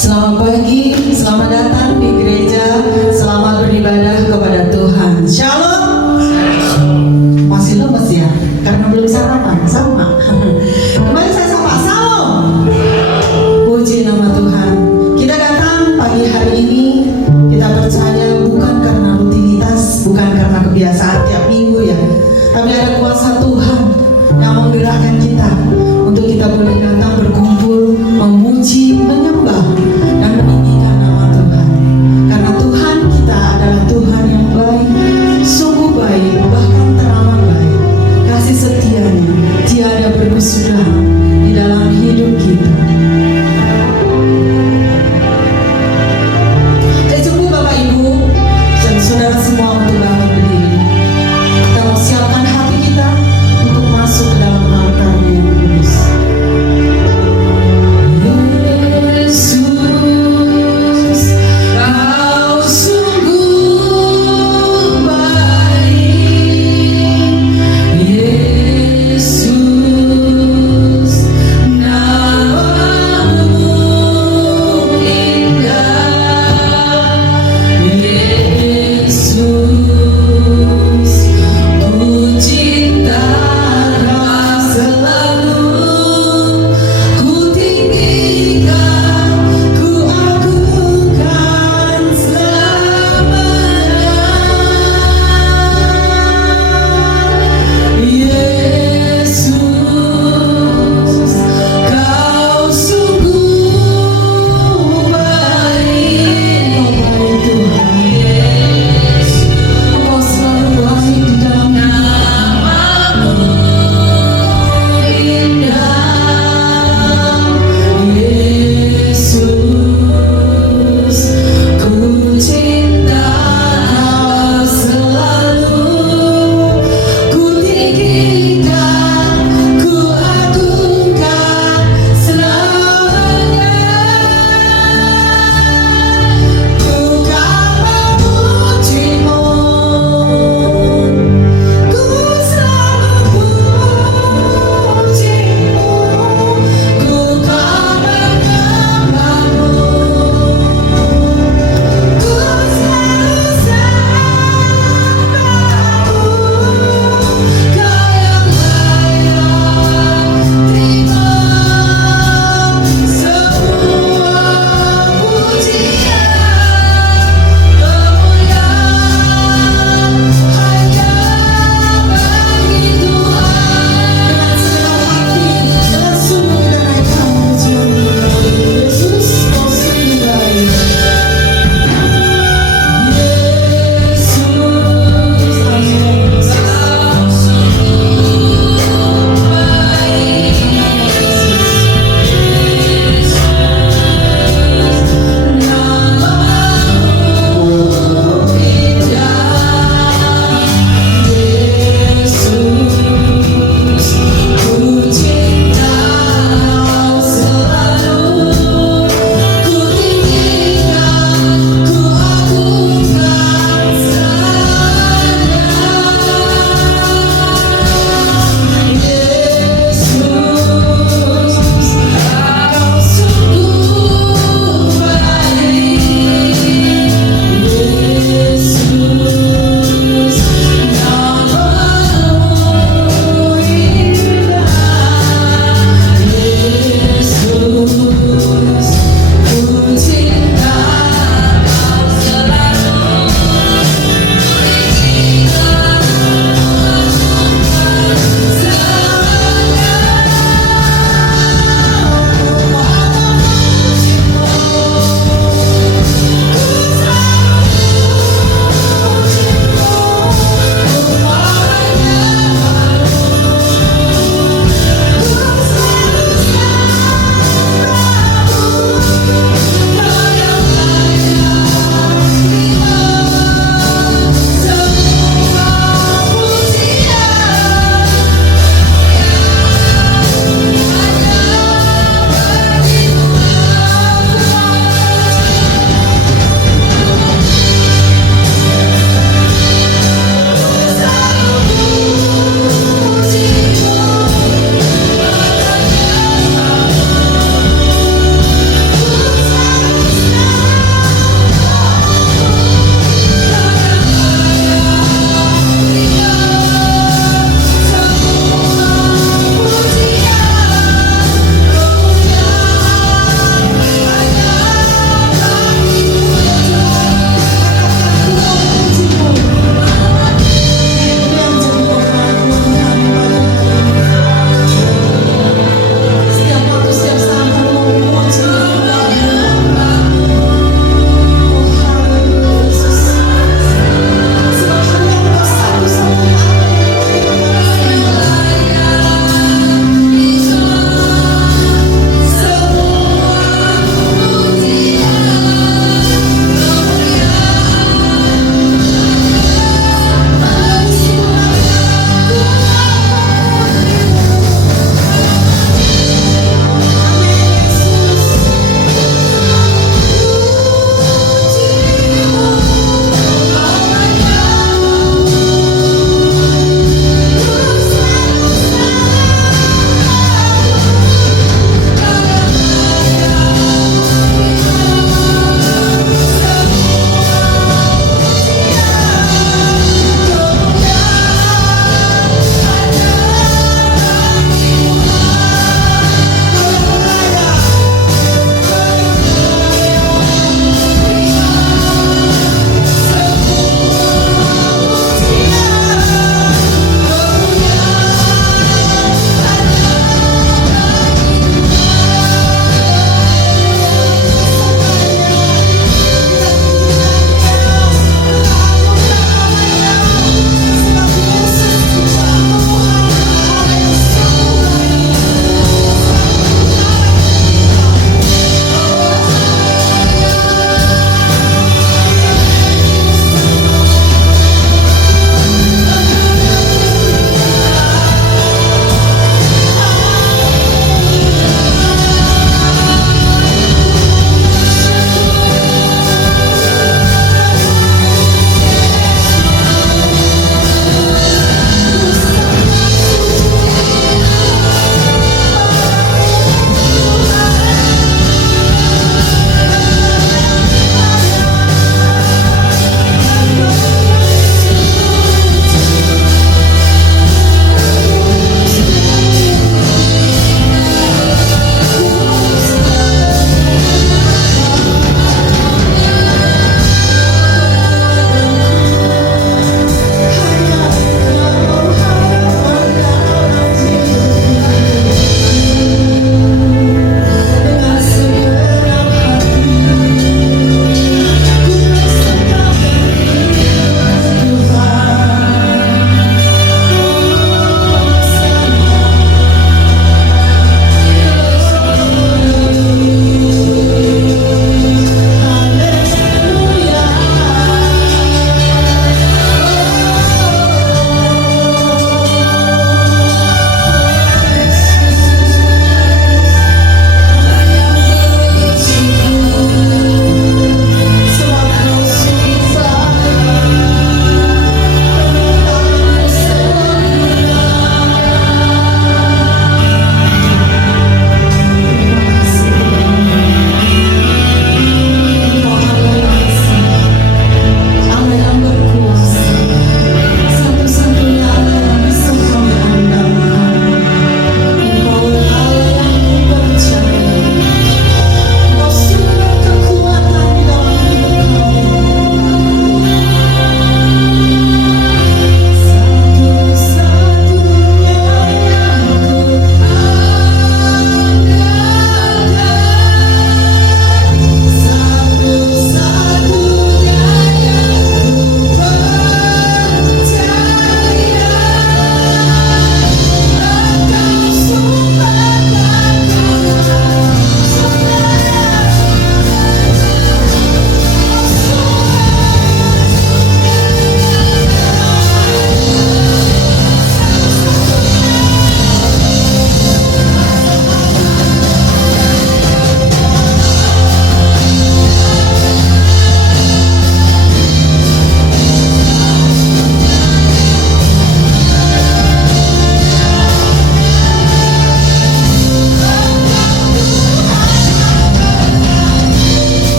Selamat pagi, selamat datang di gereja, selamat beribadah kepada Tuhan. Shalom. Masih lemes ya, karena belum sarapan, sama. Kembali saya sapa, salam. Puji nama Tuhan. Kita datang pagi hari ini, kita percaya bukan karena rutinitas, bukan karena kebiasaan tiap minggu ya, tapi ada kuasa Tuhan yang menggerakkan kita untuk kita boleh datang berkumpul, memuji, menyembah, dan meninggikan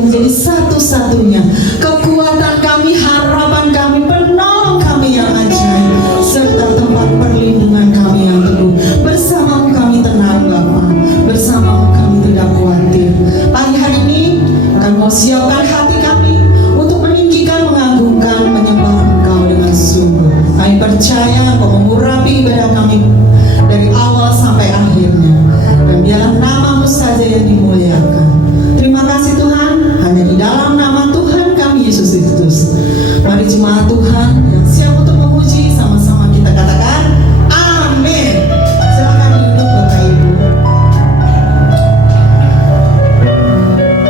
yang menjadi satu-satunya kekuatan kami, harapan kami, penolong kami yang ajaib, serta tempat perlindungan kami yang teguh. Bersamamu kami tenang Bapa, bersamamu kami tidak khawatir. Pagi hari ini kami mau siapkan hati kami untuk meninggikan, mengagungkan, menyembah Engkau dengan sungguh. Kami percaya Engkau mengurapi ibadah kami dari awal sampai akhirnya, dan biarlah nama-Mu saja yang dimuliakan. Terima kasih Tuhan, hanya di dalam nama Tuhan kami Yesus Kristus. Mari jemaat Tuhan yang siap untuk memuji, sama-sama kita katakan amin. Silakan duduk Bapak Ibu.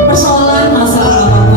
Persoalan masalah apapun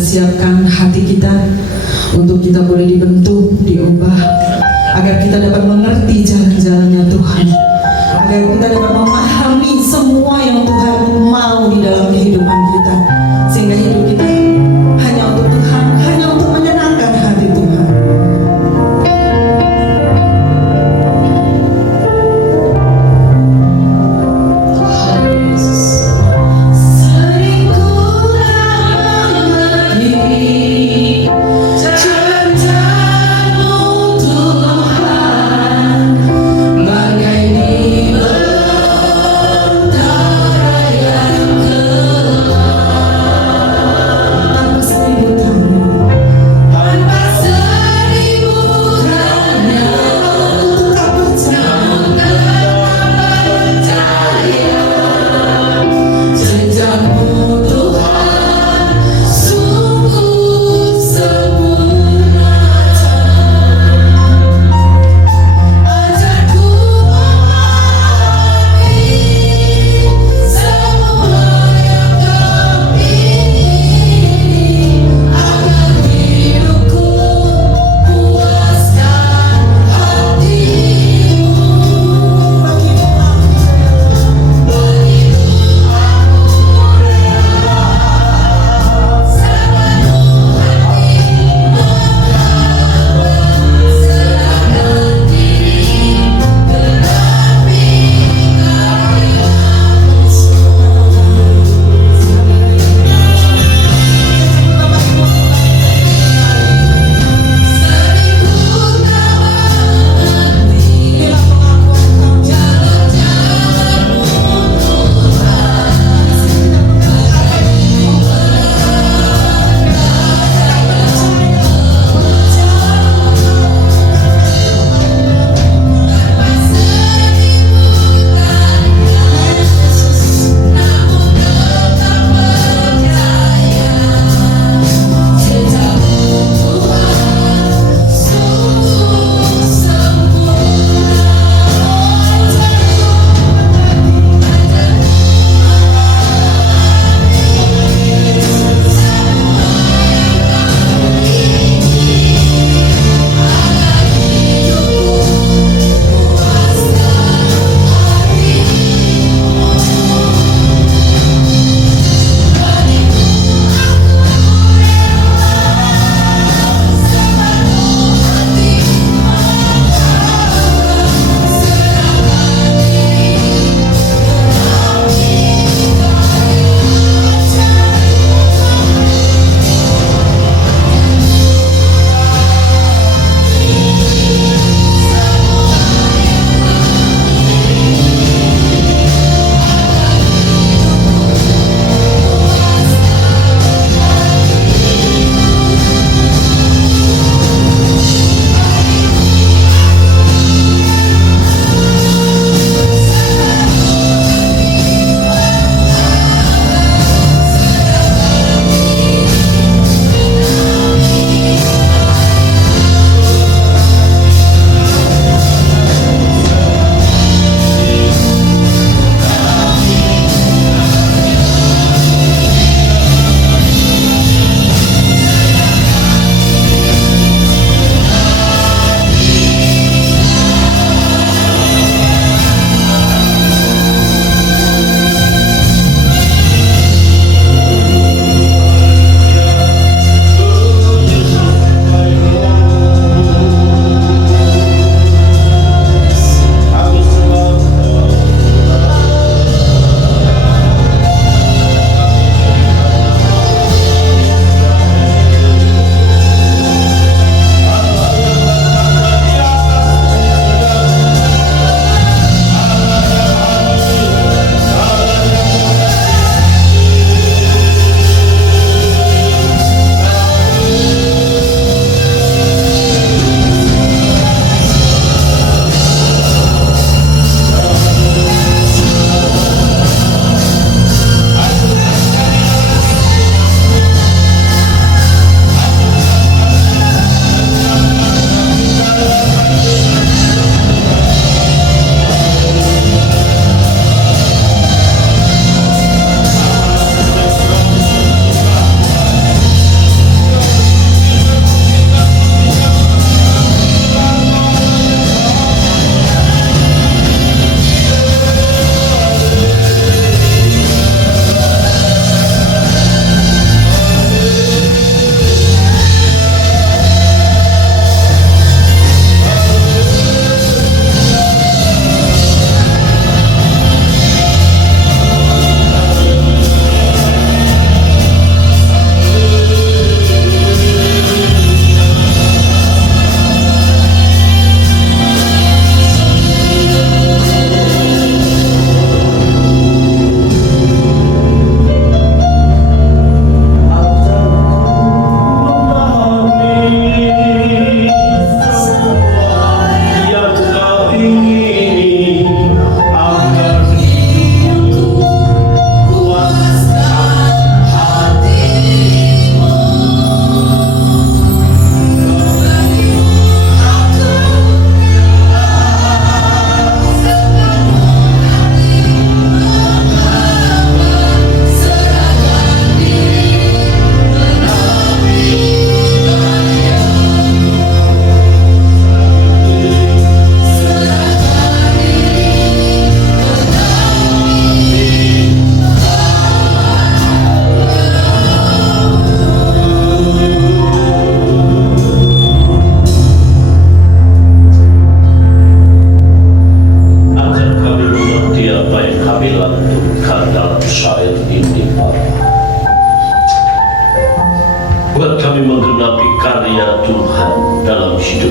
siapkan hati kita untuk kita boleh dibentuk, diubah, agar kita dapat mengerti jalan-jalannya Tuhan, agar kita dapat memahami semua yang Tuhan mau di dalam kehidupan kita, sehingga hidup kita hanya untuk Tuhan, hanya untuk menyenangkan hati Tuhan. Bagai di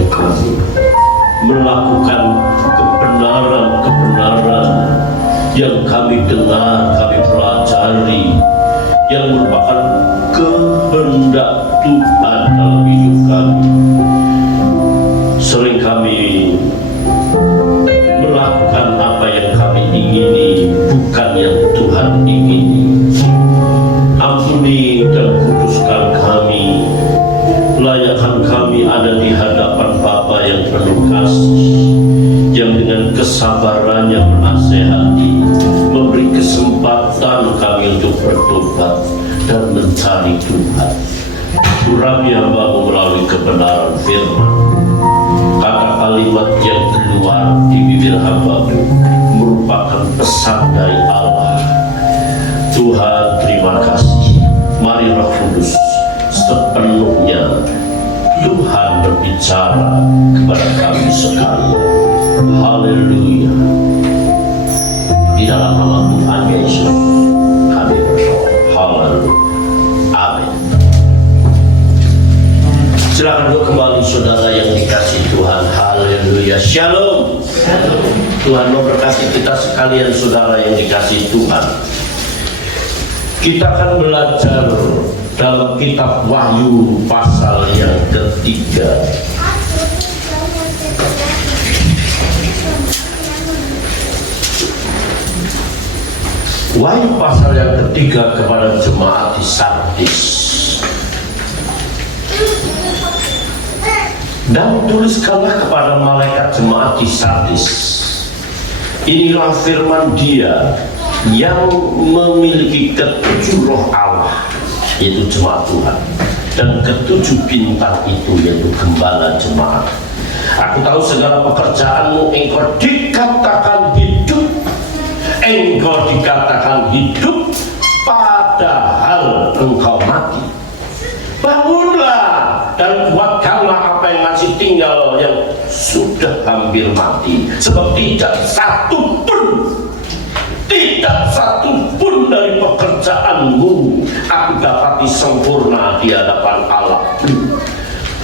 kami melakukan kebenaran-kebenaran yang kami dengar, kami pelajari, yang merupakan kehendak Tuhan dalam hidup kami. Sering kami melakukan apa yang kami ingini, bukan yang Tuhan ingini. Ampuni dan kuduskan kami, layakkan kami ada di hadapan Bapa yang penuh kasih, yang dengan kesabarannya menasehati, memberi kesempatan kami untuk bertobat dan mencari Tuhan. Urapi hamba-Mu melalui kebenaran firman. Kata kalimat yang keluar di bibir hamba-Mu merupakan pesan dari Allah. Tuhan, terima kasih. Mari Roh Kudus sepenuhnya Tuhan berbicara kepada kami sekalian. Haleluya. Di dalam nama Tuhan Yesus kami berdoa. Haleluya. Amin. Silakan duduk kembali saudara yang dikasihi Tuhan. Haleluya. Shalom. Tuhan memberkati kita sekalian saudara yang dikasihi Tuhan. Kita akan belajar dalam kitab Wahyu pasal yang ketiga. Wahyu pasal yang ketiga kepada jemaat di Sardis. Dan tuliskanlah kepada malaikat jemaat di Sardis, inilah firman Dia yang memiliki ketujuh roh Allah, yaitu jemaat Tuhan, dan ketujuh bintang itu, yaitu gembala jemaat. Aku tahu segala pekerjaanmu, engkau dikatakan hidup, engkau dikatakan hidup, padahal engkau mati. Bangunlah dan kuatkanlah apa yang masih tinggal, yang sudah hampir mati, sebab tidak satu pun dari pekerjaanmu aku dapati sempurna di hadapan Allah.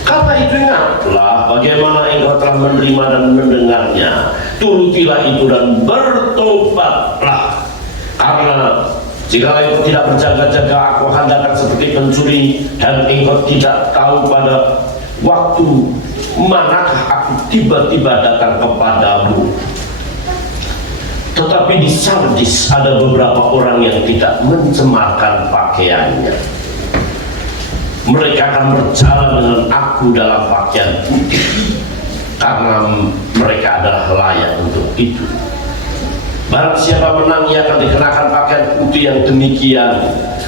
Karena itu ingatlah bagaimana engkau telah menerima dan mendengarnya, turutilah itu dan bertobatlah. Karena jika engkau tidak berjaga-jaga, aku akan datang seperti pencuri, dan engkau tidak tahu pada waktu manakah aku tiba-tiba datang kepadamu. Tetapi di Sardis ada beberapa orang yang tidak mencemarkan pakaiannya. Mereka akan berjalan dengan aku dalam pakaian putih, karena mereka adalah layak untuk itu. Barang siapa menang, ia akan dikenakan pakaian putih yang demikian.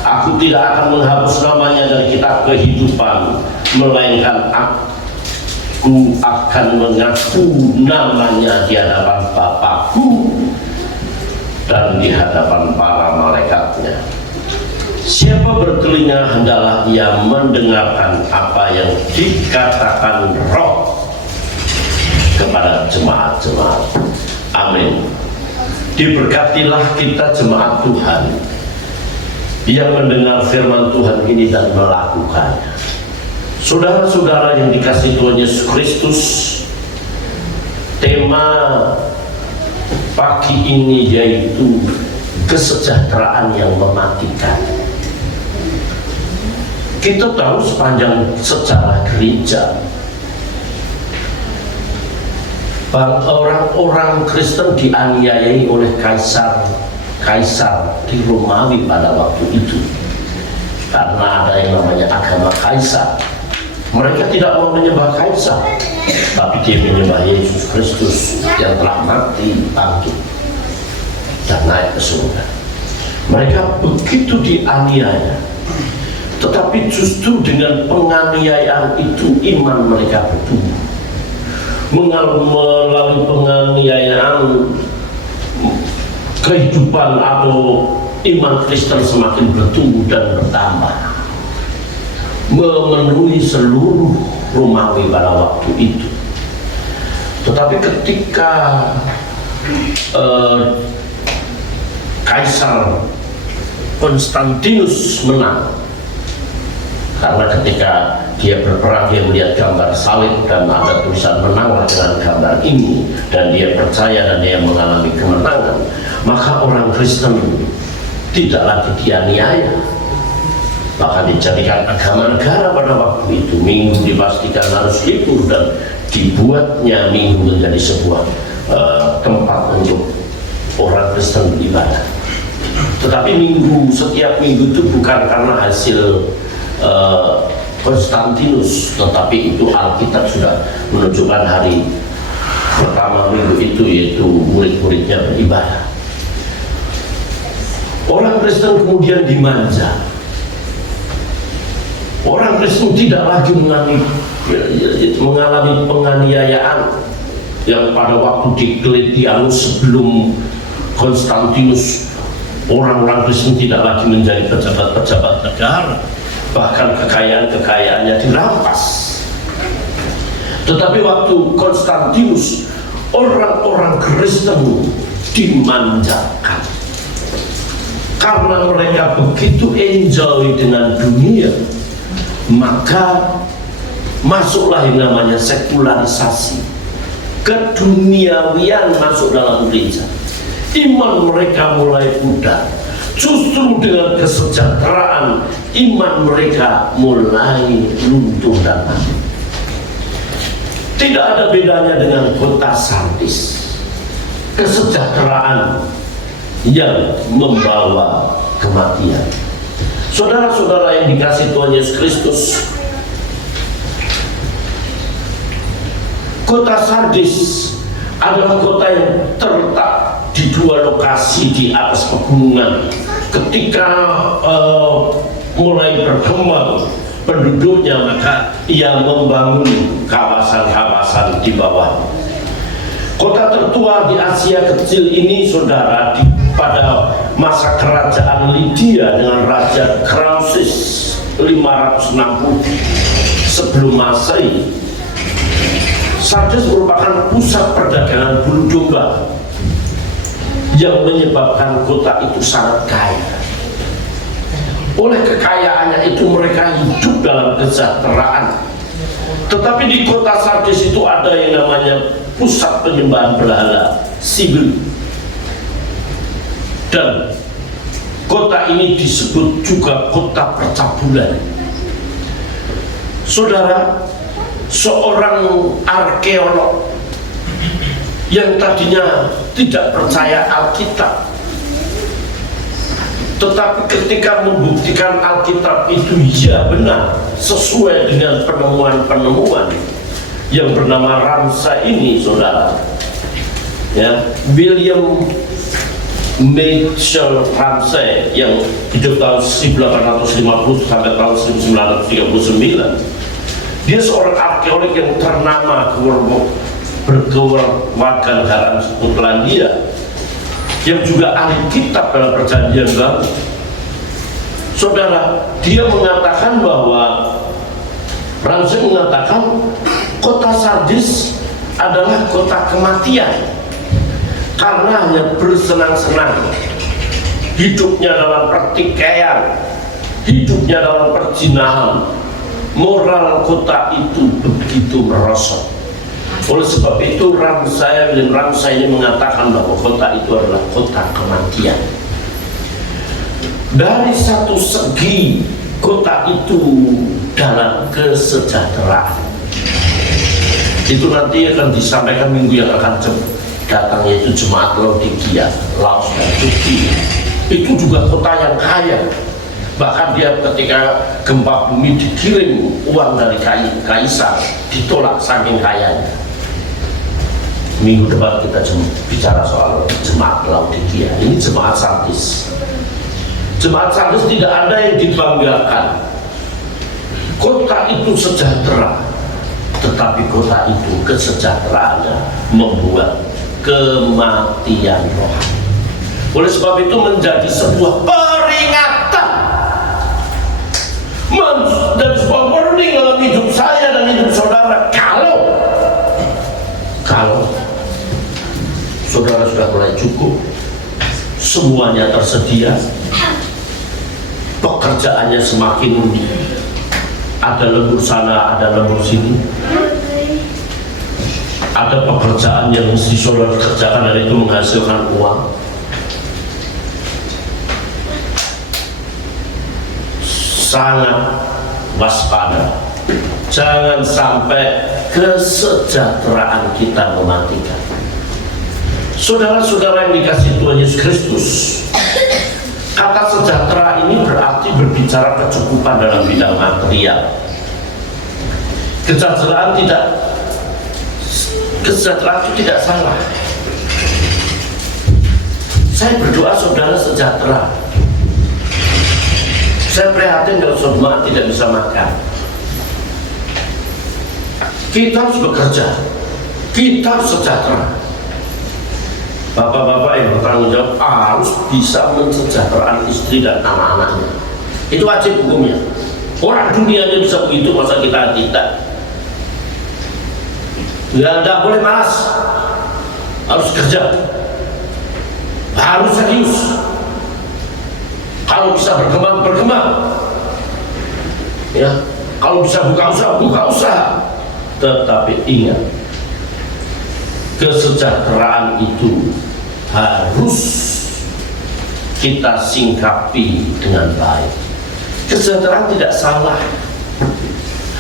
Aku tidak akan menghapus namanya dari kitab kehidupan, melainkan aku akan mengaku namanya di hadapan Bapakku dan di hadapan para malaikatnya. Siapa bertelinga, hendaklah ia mendengarkan apa yang dikatakan Roh kepada jemaat-jemaat. Amin. Diberkatilah kita jemaat Tuhan yang mendengar firman Tuhan ini dan melakukannya. Saudara-saudara yang dikasihi Tuhan Yesus Kristus, tema pagi ini yaitu kesejahteraan yang mematikan. Kita tahu sepanjang sejarah gereja, orang-orang Kristen dianiayai oleh kaisar di Romawi pada waktu itu, karena ada yang namanya agama kaisar. Mereka tidak mau menyembah kaisar, tapi dia menyembah Yesus Kristus yang telah mati, bangkit, dan naik ke surga. Mereka begitu dianiaya, tetapi justru dengan penganiayaan itu iman mereka bertumbuh. Melalui penganiayaan, kehidupan atau iman Kristen semakin bertumbuh dan bertambah, memenuhi seluruh Romawi pada waktu itu. Tetapi ketika Kaisar Konstantinus menang, karena ketika dia berperang, dia melihat gambar salib dan ada tulisan menanglah dengan gambar ini, dan dia percaya dan dia mengalami kemenangan, maka orang Kristen tidak lagi dianiaya, bahkan dijadikan agama negara pada waktu itu. Minggu dipastikan harus libur dan dibuatnya Minggu menjadi sebuah tempat untuk orang Kristen beribadah. Tetapi setiap minggu itu bukan karena hasil Konstantinus, tetapi itu Alkitab sudah menunjukkan hari pertama minggu itu, yaitu murid-muridnya beribadah. Orang Kristen kemudian dimanja. Orang Kristen tidak lagi mengalami penganiayaan yang pada waktu Diocletianus sebelum Konstantinus, orang-orang Kristen tidak lagi menjadi pejabat-pejabat negara, bahkan kekayaan-kekayaannya dirampas. Tetapi waktu Konstantinus, orang-orang Kristen dimanjakan karena mereka begitu enjoy dengan dunia, maka masuklah yang namanya sekularisasi, keduniawian masuk dalam gereja. Iman mereka mulai pudar. Justru dengan kesejahteraan, iman mereka mulai luntur dan mati. Tidak ada bedanya dengan kota Sardis. Kesejahteraan yang membawa kematian. Saudara-saudara yang dikasihi Tuhan Yesus Kristus, kota Sardis adalah kota yang terletak di dua lokasi di atas pegunungan. Ketika mulai berkembang penduduknya, maka ia membangun kawasan-kawasan di bawah. Kota tertua di Asia Kecil ini, saudara, pada masa kerajaan Lydia dengan Raja Croesus 560 sebelum Masehi, Sardis merupakan pusat perdagangan bulu domba yang menyebabkan kota itu sangat kaya. Oleh kekayaannya itu mereka hidup dalam kesejahteraan. Tetapi di kota Sardis itu ada yang namanya pusat penyembahan berhala, Sibyl. Dan kota ini disebut juga kota percabulan. Saudara, seorang arkeolog yang tadinya tidak percaya Alkitab, tetapi ketika membuktikan Alkitab itu ya benar sesuai dengan penemuan-penemuan yang bernama Ramsay ini, saudara, ya, William Mitchell Ramsay yang hidup tahun 1850 sampai tahun 1939. Dia seorang arkeolog yang ternama berkewarganegaraan Skotlandia, yang juga ahli kitab dalam Perjanjian Baru. Saudara, dia mengatakan bahwa Ramsay mengatakan kota Sardis adalah kota kematian karena hanya bersenang-senang, hidupnya dalam pertikaian, hidupnya dalam perzinahan. Moral kota itu begitu merosot. Oleh sebab itu William Ramsay ini mengatakan bahwa kota itu adalah kota kematian. Dari satu segi, kota itu dalam kesejahteraan. Itu nanti akan disampaikan minggu yang akan datang, yaitu jemaat Laodikia, Laos dan Turki. Itu juga kota yang kaya. Bahkan dia ketika gempa bumi dikirim uang dari kaisar, ditolak saking kayanya. Minggu depan kita bicara soal jemaat Laodikia. Ini jemaat Sardis. Jemaat Sardis tidak ada yang dibanggakan. Kota itu sejahtera, tetapi kota itu kesejahteraannya membuat kematian rohani. Oleh sebab itu menjadi sebuah peringatan dan sebuah warning dalam hidup saya dan hidup saudara. Kalau saudara sudah mulai cukup, semuanya tersedia, pekerjaannya semakin ada lembur sana, ada lembur sini, ada pekerjaan yang mesti saudara kerjakan dan itu menghasilkan uang. Sangat waspada, jangan sampai kesejahteraan kita mematikan. Saudara-saudara yang dikasihi Tuhan Yesus Kristus, kata sejahtera ini berarti berbicara kecukupan dalam bidang material. Kesejahteraan itu tidak salah. Saya berdoa saudara sejahtera. Saya prihatin kalau saudara tidak bisa makan. Kita harus bekerja, kita harus sejahtera. Bapak-bapak yang bertanggung jawab harus bisa mensejahterakan istri dan anak-anaknya. Itu wajib hukumnya. Orang dunianya bisa begitu, masa kita tidak? Ya, tidak boleh malas. Harus kerja, harus serius. Kalau bisa berkembang. Ya, kalau bisa buka usaha. Tetapi ingat, kesejahteraan itu harus kita singkapi dengan baik. Kesejahteraan tidak salah,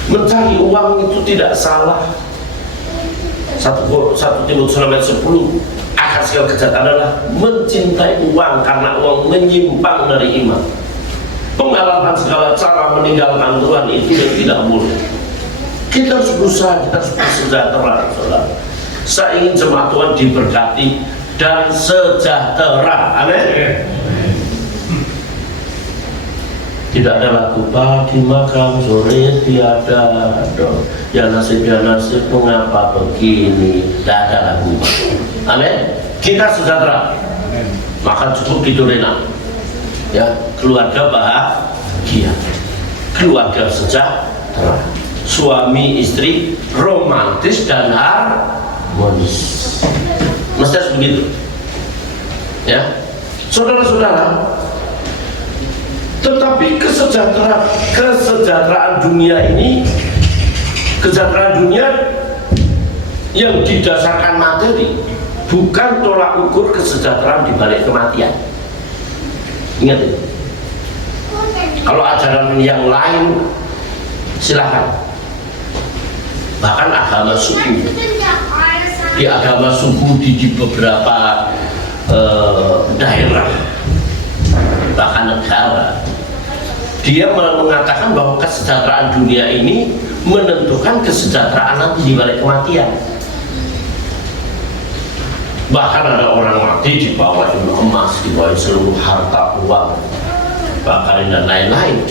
mencari uang itu tidak salah. 1 Timotius 10, akar segala kejahatan adalah mencintai uang, karena uang menyimpang dari iman. Pengalaman segala cara meninggalkan Tuhan itu yang tidak boleh. Kita harus berusaha, kita harus bersejahtera, saudara. Saya ingin jemaat Tuhan diberkati dan sejahtera. Amin. Tidak ada lagu pagi makan sore tiada dong. Ya nasib mengapa begini. Tidak ada lagu. Amin. Kita sejahtera. Makan cukup, tidur enak. Ya, keluarga bahagia. Keluarga sejahtera. Suami istri romantis dan harmonis. Mesti harus begitu. Ya, saudara-saudara. Tetapi kesejahteraan dunia ini, kesejahteraan dunia yang didasarkan materi, bukan tolak ukur kesejahteraan di balik kematian. Ingat itu. Kalau ajaran yang lain silahkan. Bahkan agama suku, di agama suku di beberapa daerah, bahkan negara, dia mengatakan bahwa kesejahteraan dunia ini menentukan kesejahteraan nanti di balik kematian. Bahkan ada orang mati di bawah emas, di bawah seluruh harta, uang, bahkan dan lain-lain,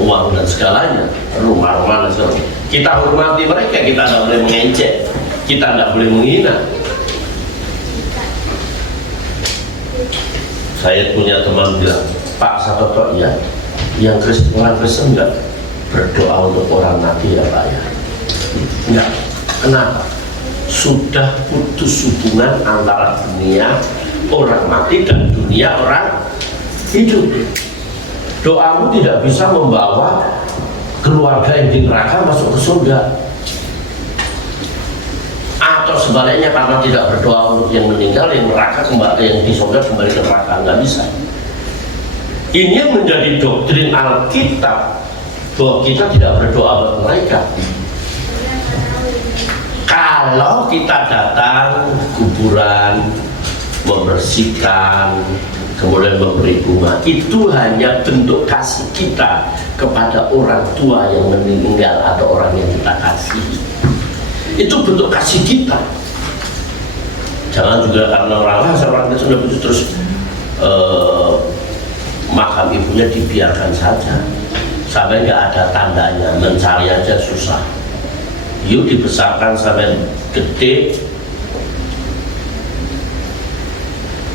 uang dan segalanya, rumah-rumah dan segalanya. Kita hormati mereka, kita tidak boleh mengejek, kita tidak boleh menghina. Saya punya teman bilang, Pak Satoto, ya, yang orang Kristen enggak berdoa untuk orang mati ya Pak ya? Enggak. Kenapa? Sudah putus hubungan antara dunia orang mati dan dunia orang hidup. Doamu tidak bisa membawa keluarga yang di neraka masuk ke surga. Atau sebaliknya, karena tidak berdoa untuk yang meninggal, yang neraka kembali, yang di surga kembali ke neraka, nggak bisa. Ini yang menjadi doktrin Alkitab, bahwa kita tidak berdoa buat mereka. Kalau kita datang kuburan, membersihkan, kemudian memberi bunga, itu hanya bentuk kasih kita kepada orang tua yang meninggal atau orang yang kita kasihi. Itu bentuk kasih kita. Jangan juga karena orang itu sudah begitu terus makam ibunya dibiarkan saja sampai nggak ada tandanya, mencari aja susah. Yuk dibesarkan sampai gede,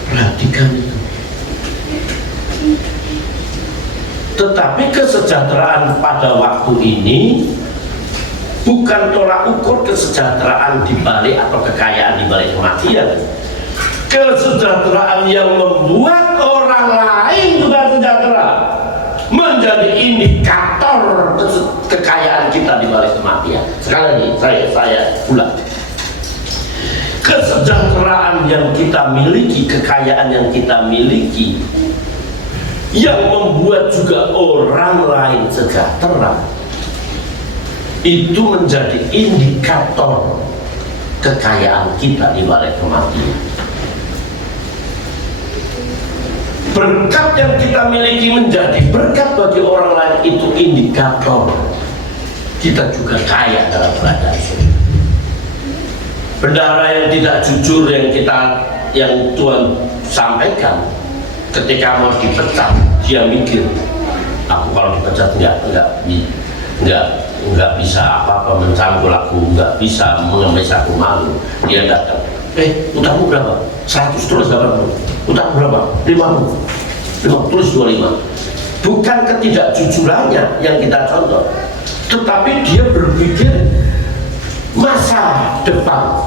perhatikan itu. Tetapi kesejahteraan pada waktu ini bukan tolak ukur kesejahteraan di balik atau kekayaan di balik kematian. Kesejahteraan yang membuat orang lain juga sejahtera, menjadi menjadi indikator kekayaan kita di balik kematian. Sekali lagi saya ulang, kesejahteraan yang kita miliki, kekayaan yang kita miliki, yang membuat juga orang lain sejahtera, itu menjadi indikator kekayaan kita di balik kematian. Berkat yang kita miliki menjadi berkat bagi orang lain, itu indikator kita juga kaya dalam keadaan surga. Bendahara yang tidak jujur yang Tuhan sampaikan, ketika mau dipecat, dia mikir, aku kalau dipecat nggak bisa apa-apa mencangkul aku, nggak bisa mengemis aku malu. Dia datang, utangmu berapa? 100, terus berapa? Utang berapa? 50, tulis 25. Bukan ketidakjujurannya yang kita contoh, tetapi dia berpikir masa depan.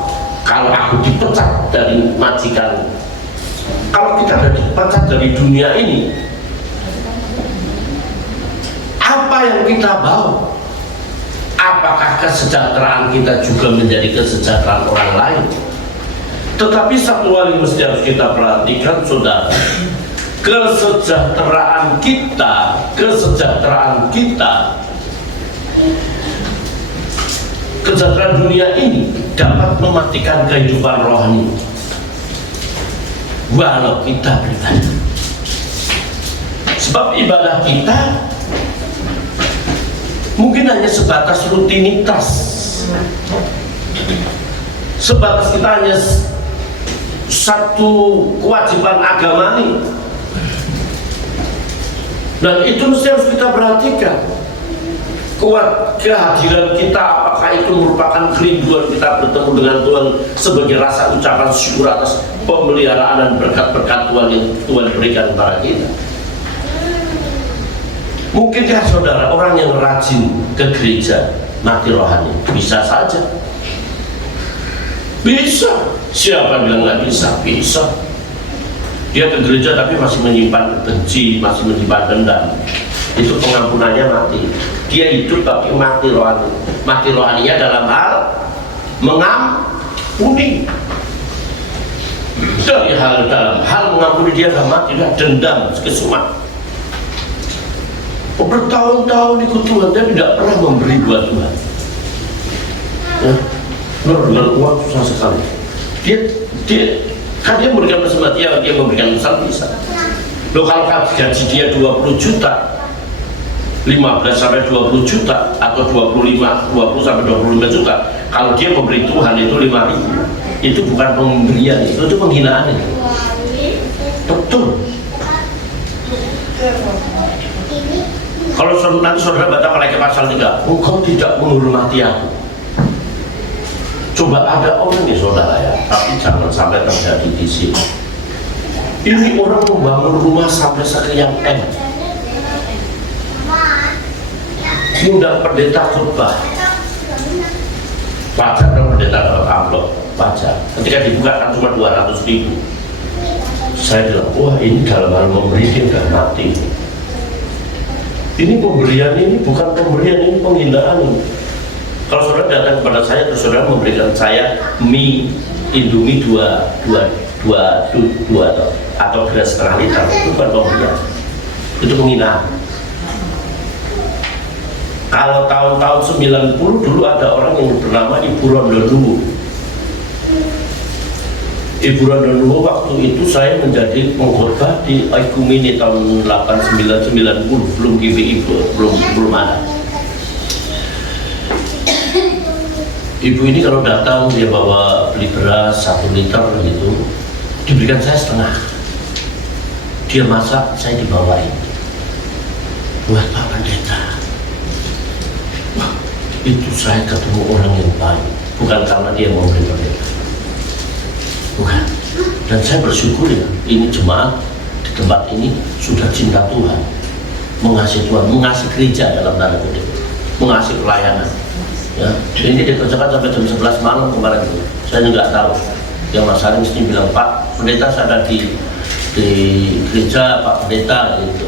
Kalau aku dipecat dari majikan, kalau kita sudah dipecat dari dunia ini, apa yang kita bawa? Apakah kesejahteraan kita juga menjadi kesejahteraan orang lain? Tetapi satu hal yang mesti harus kita perhatikan, saudara, kesejahteraan kesejahteraan dunia ini dapat mematikan kehidupan rohani walau kita beribadah. Sebab ibadah kita mungkin hanya sebatas rutinitas, sebatas kita hanya satu kewajiban agama ini, dan itu mesti harus kita perhatikan. Kehadiran kita, apakah itu merupakan kerinduan kita bertemu dengan Tuhan sebagai rasa ucapan syukur atas pemeliharaan dan berkat-berkat Tuhan yang Tuhan berikan kepada kita. Mungkinkah saudara orang yang rajin ke gereja mati rohani? Bisa saja. Bisa. Siapa bilang nggak bisa? Bisa. Dia ke gereja tapi masih menyimpan benci, masih menyimpan dendam. Itu pengampunannya mati. Dia hidup tapi mati rohani. Mati rohaninya dalam hal mengampuni. Dalam hal mengampuni dia nggak mati, dia dendam, kesumat. Bertahun-tahun ikut Tuhan, dia tidak pernah memberi buat Tuhan. Ya, dengan uang susah sekali. Dia memberikan persembahan, dia memberikan besar bisa. Loh, kalau gaji dia 20 juta, 15 sampai 20 juta atau 20 sampai 25 juta, kalau dia memberi Tuhan itu 5.000, itu bukan pemberian, itu penghinaan itu. Betul. Kalau nanti saudara baca Malaikat pasal 3, engkau tidak menghormati aku. Coba ada orang nih saudara ya, tapi jangan sampai terjadi di sini. Ini orang membangun rumah sampai sekian M, undang pendeta khotbah, wajar dong pendeta dapat amplop, wajar. Ketika dibuka kan cuma 200.000. Saya bilang, wah ini dalam hal memberi dia udah mati. Ini pemberian, ini bukan pemberian, ini penghinaan ini. Kalau saudara datang kepada saya terus saudara memberikan saya mie Indomie 2 atau beras setengah liter, itu bukan pemberian, itu penghinaan. Kalau tahun-tahun 90 dulu ada orang yang bernama Ibu Rondonuwu. Ibu Rondonuwu waktu itu saya menjadi pengkhotbah di Ekumene tahun 89-90, belum GBI, belum ada. Ibu ini kalau datang dia bawa beli beras 1 liter gitu, diberikan saya setengah. Dia masak, saya dibawain buat Pak Pendeta. Wah, itu saya ketemu orang yang baik, bukan karena dia mau beri pendeta, bukan. Dan saya bersyukur ya, ini jemaat di tempat ini sudah cinta Tuhan, mengasihi Tuhan, mengasihi gereja dalam tanda kutip, mengasihi pelayanan. Ya, ini dikerjakan sampai jam 11 malam kemarin itu. Saya juga tahu. Yang Mas Harim mesti bilang, Pak Pendeta saya ada di gereja Pak Pendeta gitu.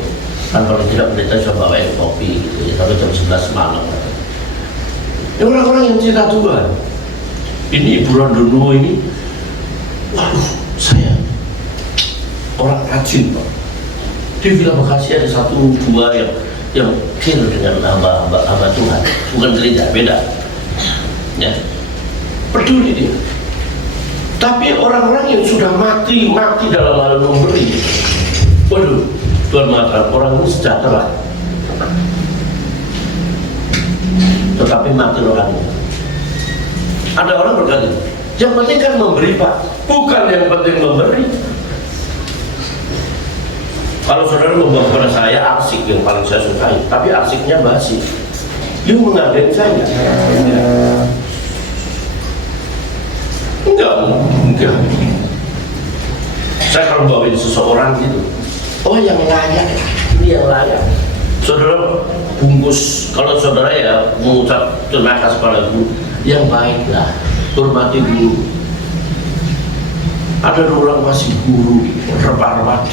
Kan paling tidak pendeta coba bawain kopi gitu ya, sampai jam 11 malam. Ya, orang-orang yang cinta Tuhan. Ini Ibu Rondono ini, waduh, saya orang rajin Pak. Di Villa Bekasi ada 1-2 yang care dengan hamba Tuhan, bukan gereja, beda. Ya, peduli dia. Tapi orang-orang yang sudah mati dalam hal memberi, waduh, Tuhan mengatakan orang ini sejahtera, tetapi mati rohani. Ada orang berkata, yang penting kan memberi Pak, bukan yang penting memberi. Kalau saudara membawa kepada saya arsik yang paling saya sukai, tapi arsiknya basi, you menghargai saya? Enggak. Saya kalau bawain seseorang gitu, oh yang layak, ini yang layak. Saudara bungkus, kalau saudara ya mengucap terima kasih pada guru, yang baiklah, hormati guru. Ada orang masih guru, repah-repah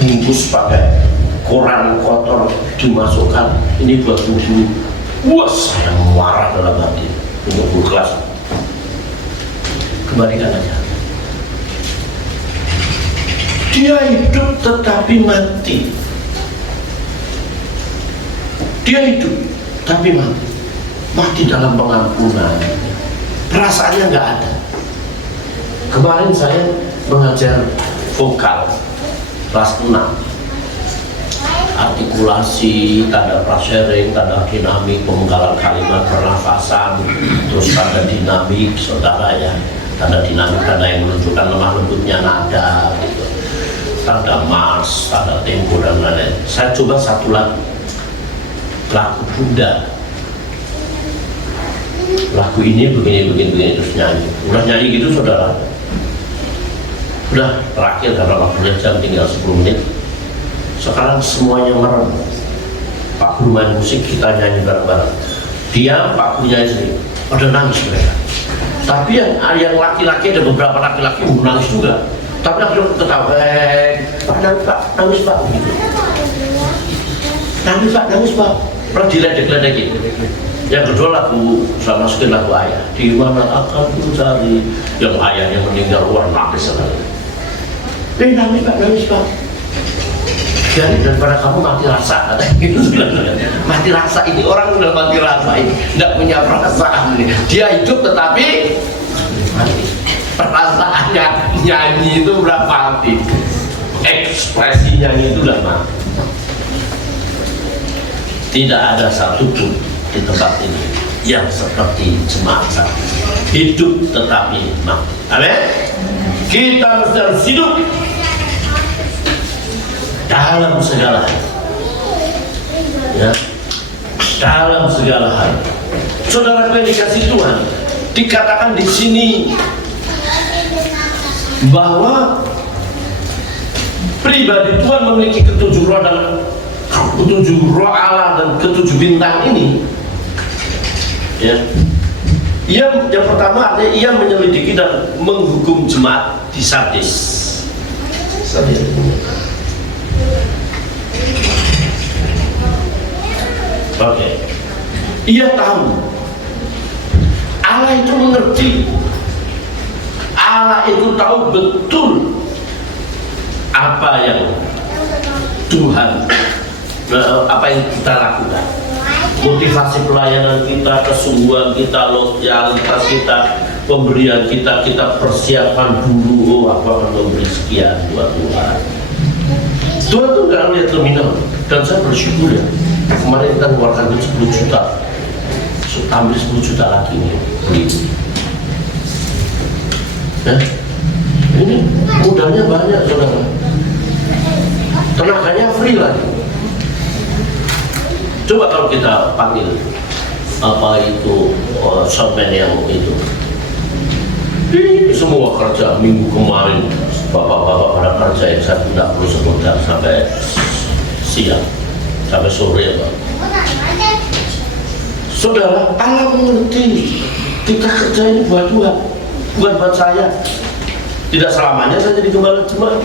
bungkus pakai koran kotor dimasukkan, ini buat guru. Wah, saya marah dalam hati untuk guru kelas. Kembalikan aja. Dia hidup tetapi mati. Dia hidup tapi mati. Mati dalam pengampunan. Perasaannya nggak ada. Kemarin saya mengajar vokal kelas 6. Artikulasi, tanda prasering, tanda dinamik, pemenggalan kalimat, pernafasan, terus tanda dinamik, saudara ya. Tanda dinamik, tanda yang menunjukkan lemah lembutnya nada, gitu. Tanda mars, tanda tempo dan lain-lain. Saya coba satu lagu Buddha. Lagu ini begini terus nyanyi. Udah nyanyi gitu saudara. Udah terakhir karena waktunya jam tinggal 10 menit. Sekarang semuanya merem. Pak guru main musik, kita nyanyi bareng-bareng. Dia Pak guru nyanyi sendiri. Pada nangis mereka. Tapi yang laki-laki, ada beberapa laki-laki nangis juga. Tapi laki-laki ketawa, nangis Pak, gitu. Nangis Pak. Pernah diledek-ledekin. Yang kedua lagu, saya masukin lagu ayah. Di mana akan ku cari, yang ayahnya meninggal, nangis sekali. Nangis Pak. Jadi daripada kamu mati rasa, gitu. Mati rasa ini, orang udah mati rasa ini, tidak punya perasaan ini. Dia hidup tetapi mati. Perasaannya nyanyi itu berapa mati, ekspresi nyanyi itu udah mati. Tidak ada satupun di tempat ini yang seperti jemaat saya, hidup tetapi mati. Amin. Kita harus hidup dalam segala hal, ya, dalam segala hal. Saudara yang dikasih Tuhan, dikatakan di sini bahwa pribadi Tuhan memiliki ketujuh roh dan ketujuh roh Allah dan ketujuh bintang ini. Ya, yang pertama artinya ia menyelidiki dan menghukum jemaat di Sardis. Oke. Ia tahu, Allah itu mengerti, Allah itu tahu betul apa yang Tuhan, apa yang kita lakukan, motivasi pelayanan kita, kesungguhan kita, loyalitas kita, pemberian kita, kita persiapan dulu. Oh, aku akan memberi sekian buat Tuhan. Tuhan tuh nggak lihat nominal, dan saya bersyukur ya. Kemarin kita mengeluarkan 10 juta, ambil 10 juta lagi nih beli. Ya, ini modalnya banyak saudara, tenaganya free lagi. Coba kalau kita panggil apa itu shopman yang itu, ini semua kerja minggu kemarin bapak-bapak pada kerja yang saya tidak perlu sebutkan sampai siang, sampai sore ya Pak. Saudara, Allah mengerti kita kerja ini buat Tuhan, bukan buat saya. Tidak selamanya saya jadi gembala jemaat.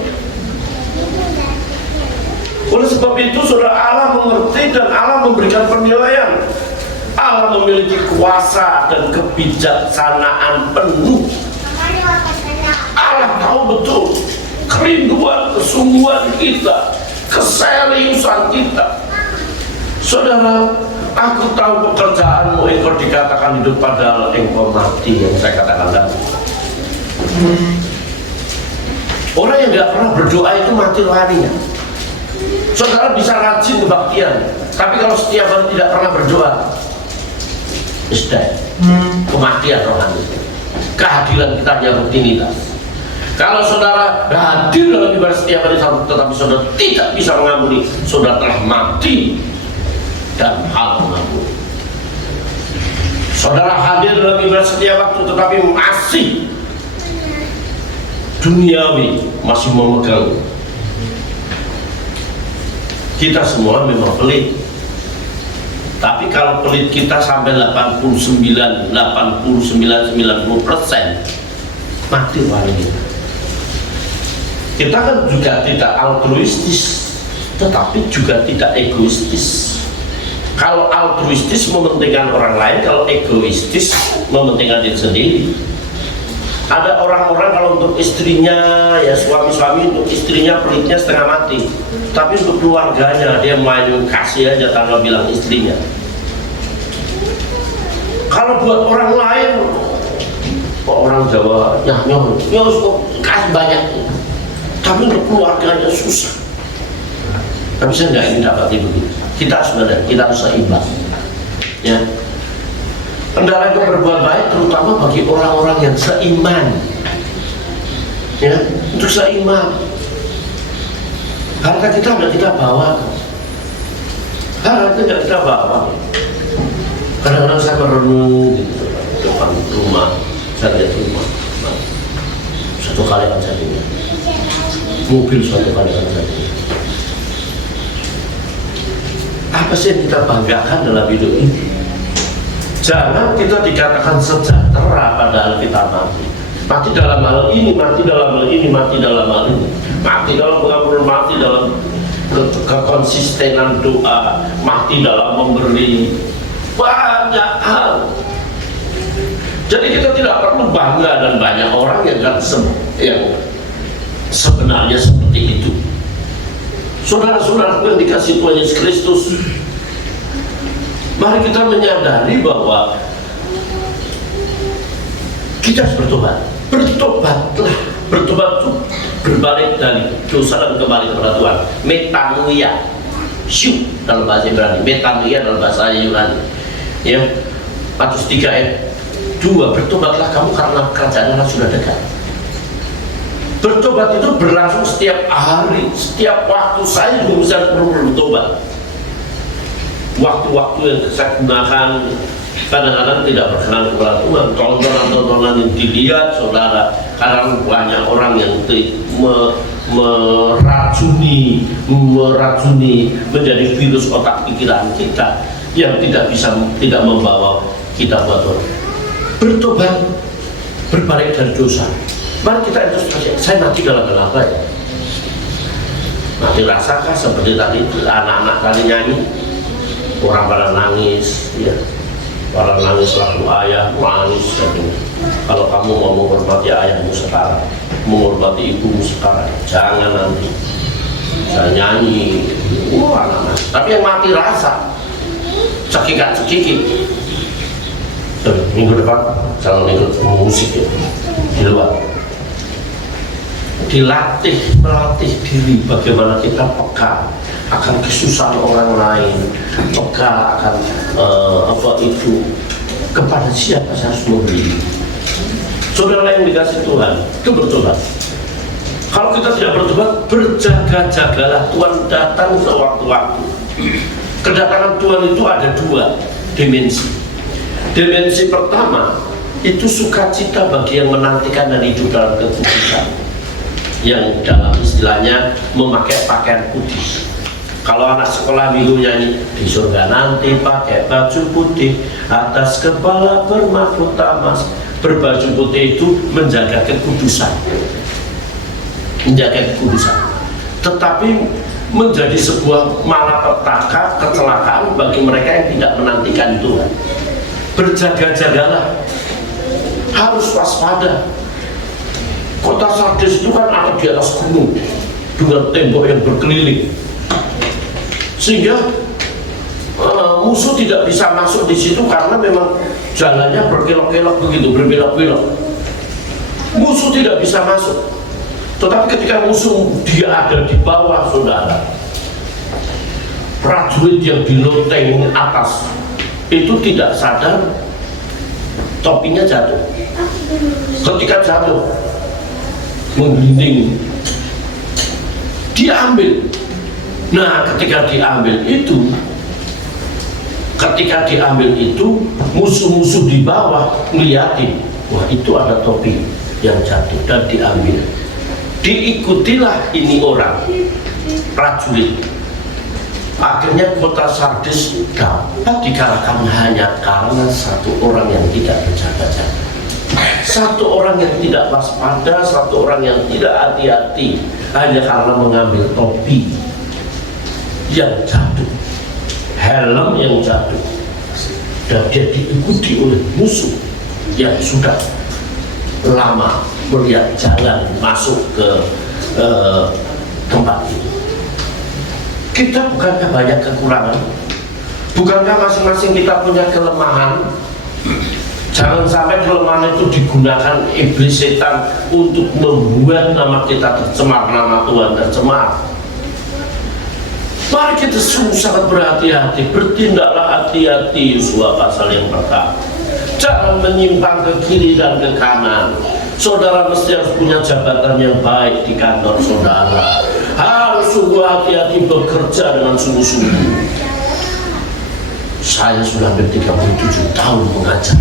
Oleh sebab itu saudara, Allah mengerti dan Allah memberikan penilaian. Allah memiliki kuasa dan kebijaksanaan penuh. Allah tahu betul kerinduan, kesungguhan kita, keseriusan kita. Saudara, aku tahu pekerjaanmu, engkau dikatakan hidup padahal engkau mati, yang saya katakan tadi. Orang yang tidak pernah berdoa itu mati rohaninya. Saudara bisa rajin kebaktian, tapi kalau setiap hari tidak pernah berdoa, kematian rohani. Kehadiran kita hanya rutinitas. Kalau saudara hadir dalam ibadah setiap hari, tetapi saudara tidak bisa mengampuni, saudara telah mati dan hal mengampuni. Saudara hadir dalam ibadah setiap waktu, tetapi masih duniawi, masih memegang. Kita semua memang pelit. Tapi kalau pelit kita sampai 89, 90% mati wanita. Kita kan juga tidak altruistis, tetapi juga tidak egoistis. Kalau altruistis mementingkan orang lain, kalau egoistis mementingkan diri sendiri. Ada orang-orang kalau untuk istrinya, ya suami-suami untuk istrinya pelitnya setengah mati, tapi untuk keluarganya dia main kasih aja tanpa bilang istrinya. Kalau buat orang lain, orang Jawa nyah kasih banyak, tapi untuk keluarganya susah. Tapi saya nggak ingin dapat itu. Kita sebenarnya kita harus seimbang, ya. Hendaklah kita berbuat baik, terutama bagi orang-orang yang seiman, ya, untuk seiman. Harta kita tidak kita bawa, harta tidak kita bawa. Kadang-kadang saya merenung gitu, depan rumah, saya lihat rumah, satu kali kan saya lihat, mobil suatu kali kan saya lihat. Apa sih yang kita banggakan dalam hidup ini? Jangan kita dikatakan sejahtera padahal kita mati. Mati dalam hal ini, mati dalam hal ini, mati dalam hal ini. Mati dalam pengampunan, mati dalam kekonsistenan doa, mati dalam memberi banyak hal. Jadi kita tidak perlu bangga dan banyak orang yang sebenarnya seperti itu. Saudara-saudaraku yang dikasih Tuhan Yesus Kristus, mari kita menyadari bahwa kita harus bertobat. Bertobatlah. Bertobat itu berbalik dari dosa dan kembali kepada Tuhan. Metanoia, syuk dalam bahasa Ibrani, metanoia dalam bahasa Yunani. Ya, Matius 3 ayat 2, bertobatlah kamu karena kerajaan Allah sudah dekat. Bertobat itu berlangsung setiap hari, setiap waktu. Saya juga bisa perlu bertobat. Waktu-waktu yang saya gunakan kadang-kadang tidak berkenan kepada Tuhan. Tontonan-tontonan yang dilihat, saudara, kadang banyak orang yang meracuni menjadi virus otak pikiran kita yang tidak membawa kita buat Tuhan. Bertobat, berbalik dari dosa. Mari kita introspeksi, saya mati dalam hal apa ya? Mati rasakah seperti tadi anak-anak kali nyanyi? Orang pada nangis, ya, pada nangis lalu ayah nangis. Kalau kamu mau menghormati ayahmu sekarang, menghormati ibumu sekarang, jangan nanti saya nyanyi, anak-anak. Tapi yang mati rasa, cekik. Minggu depan jangan ikut musik ya, di luar. Melatih diri bagaimana kita peka akan kesusahan orang lain, peka akan kepada siapa saya harus memberi. Saudara yang dikasih Tuhan itu bertobat. Kalau kita tidak bertobat, berjaga-jagalah. Tuhan datang sewaktu-waktu. Kedatangan Tuhan itu ada dua dimensi. Dimensi pertama itu sukacita bagi yang menantikan dan hidup dalam kekudusan, yang dalam istilahnya memakai pakaian kudus. Kalau anak sekolah minggu nyanyi, di surga nanti pakai baju putih, atas kepala bermahkota emas. Berbaju putih itu menjaga kekudusan, Tetapi menjadi sebuah malapetaka, kecelakaan bagi mereka yang tidak menantikan Tuhan. Berjaga-jagalah, harus waspada. Kota Sardes itu kan ada di atas gunung dengan tembok yang berkeliling, sehingga musuh tidak bisa masuk di situ karena memang jalannya berkelok-kelok begitu, berbelok-belok. Musuh tidak bisa masuk. Tetapi ketika musuh dia ada di bawah, saudara, prajurit yang di loteng atas itu tidak sadar topinya jatuh. Ketika jatuh, menggelinding, diambil. Nah, ketika diambil itu, musuh-musuh di bawah ngeliatin, wah itu ada topi yang jatuh dan diambil. Diikutilah ini orang prajurit. Akhirnya kota Sardes dapat dikalahkan hanya karena satu orang yang tidak berjaga-jaga, satu orang yang tidak waspada, satu orang yang tidak hati-hati, hanya karena mengambil topi yang jatuh, helm yang jatuh, dan dia diikuti oleh musuh yang sudah lama melihat jalan masuk ke tempat itu. Kita bukankah banyak kekurangan? Bukankah masing-masing kita punya kelemahan? Jangan sampai kelemahan itu digunakan iblis setan untuk membuat nama kita tercemar, nama Tuhan tercemar. Mari kita sangat berhati-hati, bertindaklah hati-hati. Yosua pasal yang pertama. Jangan menyimpang ke kiri dan ke kanan. Saudara mesti harus punya jabatan yang baik di kantor saudara. Harus sungguh hati-hati bekerja dengan sungguh-sungguh. Saya sudah hampir 37 tahun mengajar,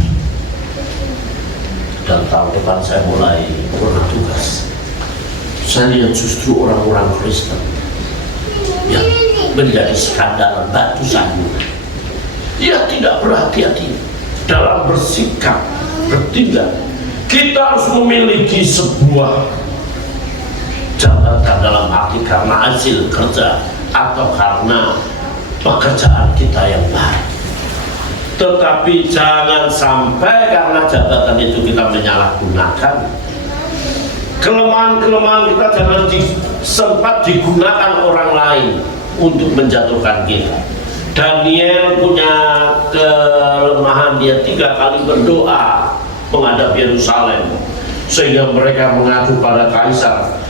dan tahun depan saya mulai bertugas. Saya lihat justru orang-orang Kristen yang menjadi skandal batu sandungan. Ia tidak berhati-hati dalam bersikap, bertindak. Kita harus memiliki sebuah jabatan dalam arti karena hasil kerja atau karena pekerjaan kita yang baik. Tetapi jangan sampai karena jabatan itu kita menyalahgunakan. Kelemahan-kelemahan kita jangan sempat digunakan orang lain untuk menjatuhkan kita. Daniel punya kelemahan, dia 3 kali berdoa menghadap Yerusalem sehingga mereka mengadu pada kaisar.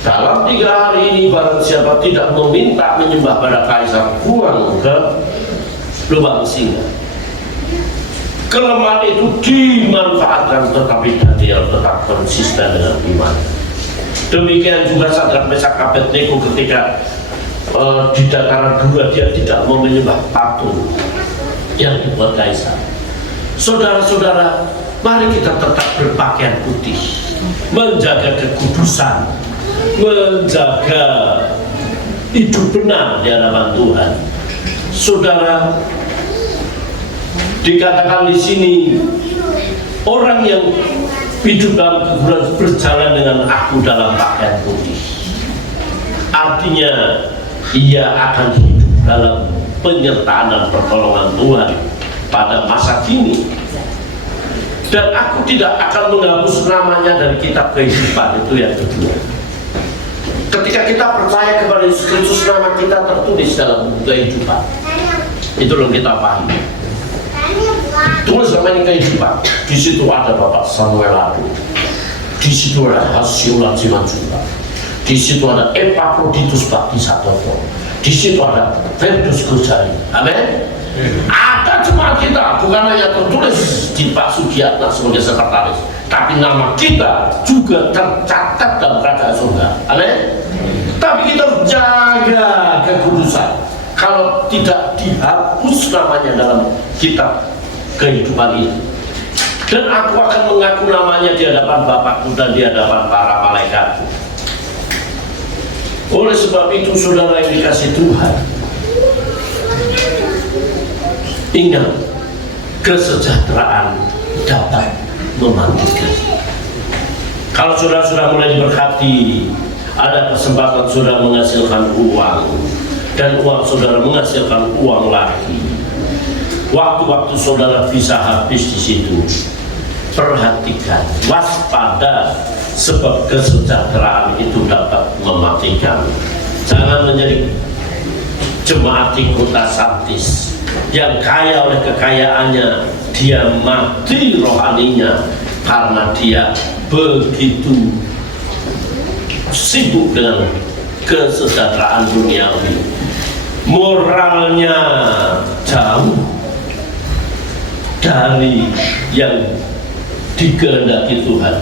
Dalam 3 hari ini barang siapa tidak meminta menyembah pada kaisar, buang ke lubang singa. Kelemahan itu dimanfaatkan, tetapi Daniel tetap konsisten dengan iman. Demikian juga Sadrak, Mesak, Abednego ketika di dataran 2 dia tidak mau menyembah patung yang dibuat kaisar. Saudara-saudara, mari kita tetap berpakaian putih, menjaga kekudusan, menjaga hidup benar di hadapan Tuhan. Saudara, dikatakan di sini orang yang hidup dalam kekudusan berjalan dengan aku dalam pakaian putih. Artinya ia akan hidup dalam penyertaan dan pertolongan Tuhan pada masa kini. Dan aku tidak akan menghapus namanya dari kitab kehidupan. Itu yang kedua. Ketika kita percaya kepada Yesus Kristus, nama kita tertulis dalam buku kehidupan. Itu yang kita pahami. Tulis nama ini kehidupan. Di situ ada Bapak Samuel Adu. Di situ ada Hasiulan Simanjuntak. Di situ ada Epaphroditus Baptisatopo. Di situ ada Ferdus Gojari. Amin. Ada jemaat kita, bukan hanya tertulis di Pak Sugiatna sebagai sekretaris, tapi nama kita juga tercatat dalam kerajaan surga. Amin. Tapi kita harus jaga kekudusan. Kalau tidak dihapus namanya dalam kitab kehidupan ini, dan aku akan mengaku namanya di hadapan Bapakku dan di hadapan para malaikat. Oleh sebab itu, saudara yang dikasih Tuhan, ingat, kesejahteraan dapat mematikan. Kalau saudara sudah mulai diberkati, Ada kesempatan saudara menghasilkan uang, dan uang saudara menghasilkan uang lagi. Waktu-waktu saudara bisa habis di situ. Perhatikan, waspada, sebab kesejahteraan itu dapat mematikan. Jangan menjadi jemaat di kota Sartis yang kaya oleh kekayaannya, dia mati rohaninya karena dia begitu sibuk dengan kesejahteraan duniawi. Moralnya jauh dari yang dikehendaki Tuhan,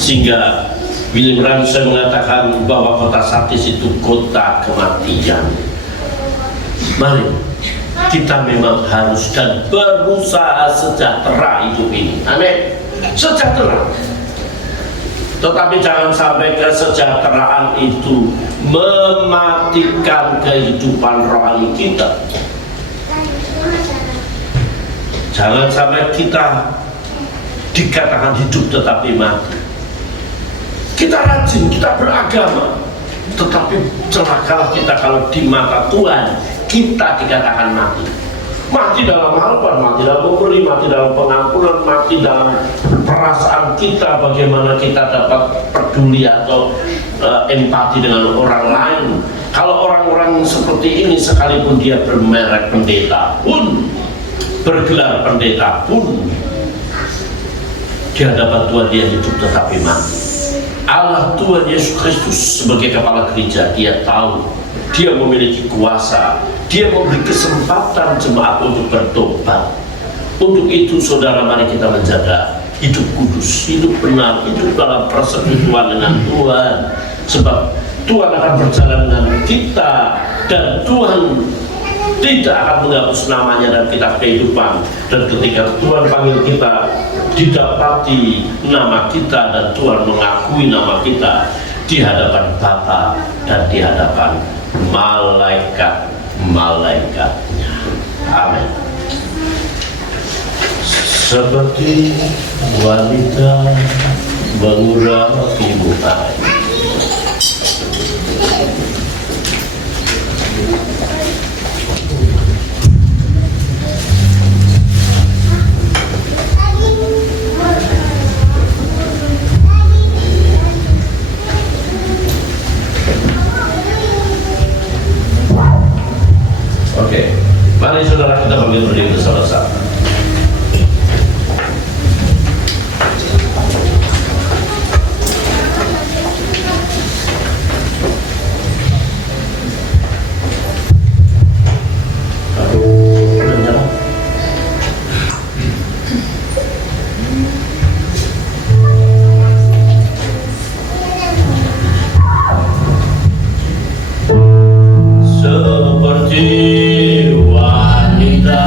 sehingga William Ramsay mengatakan bahwa kota Sartis itu kota kematian. Mari kita memang harus dan berusaha sejahtera hidup ini. Amin. Sejahtera. Tetapi jangan sampai kesejahteraan itu mematikan kehidupan rohani kita. Jangan sampai kita dikatakan hidup tetapi mati. Kita rajin, kita beragama, tetapi celakalah kita kalau di mata Tuhan kita dikatakan mati. Mati dalam hal apa? Mati dalam memberi, mati dalam pengampunan, mati dalam perasaan kita, bagaimana kita dapat peduli atau empati dengan orang lain. Kalau orang-orang seperti ini, sekalipun dia bermerek pendeta pun, bergelar pendeta pun, di hadapan Tuhan dia hidup tetapi mati. Allah Tuhan Yesus Kristus sebagai kepala gereja, dia tahu, dia memiliki kuasa, dia memberi kesempatan jemaat untuk bertobat. Untuk itu saudara, mari kita menjaga hidup kudus, hidup benar, hidup dalam persekutuan dengan Tuhan. Sebab Tuhan akan berjalan dengan kita, dan Tuhan tidak akan menghapus namanya dan kita kehidupan. Dan ketika Tuhan panggil kita, didapati nama kita dan Tuhan mengakui nama kita di hadapan Bapa dan di hadapan malaikat-malaikatnya. Amin. Seperti wanita mengurapi air, mari saudara kita panggil berdiri bersama-sama. Seperti wanita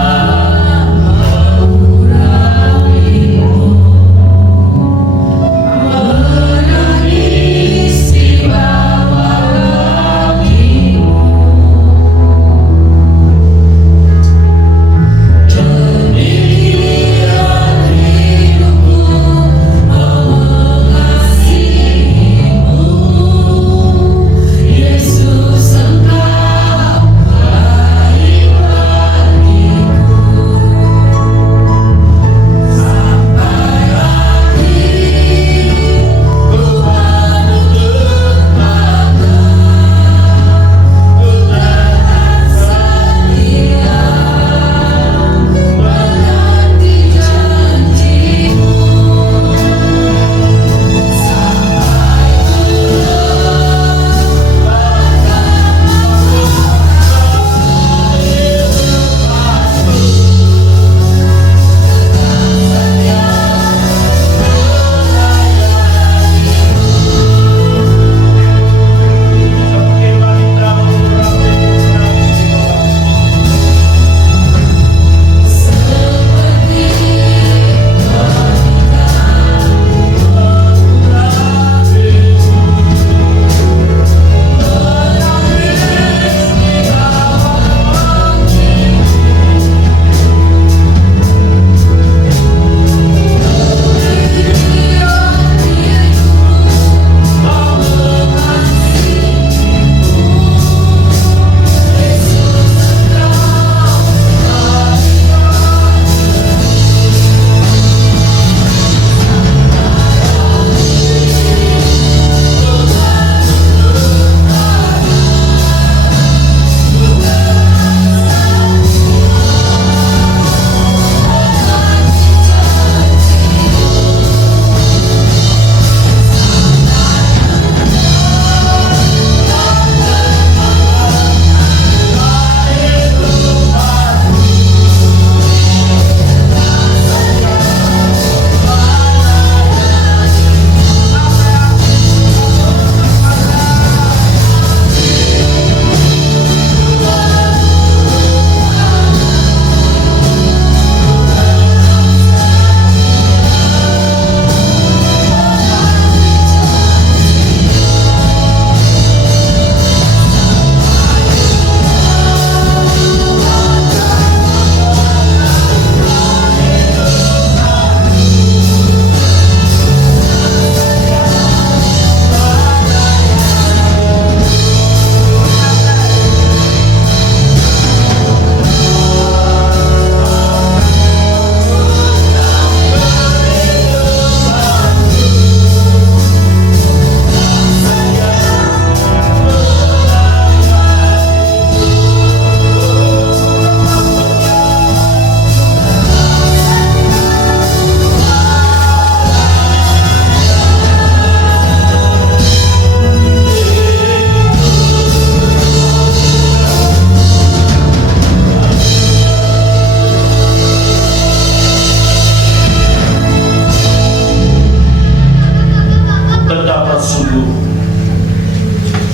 betapa sungguh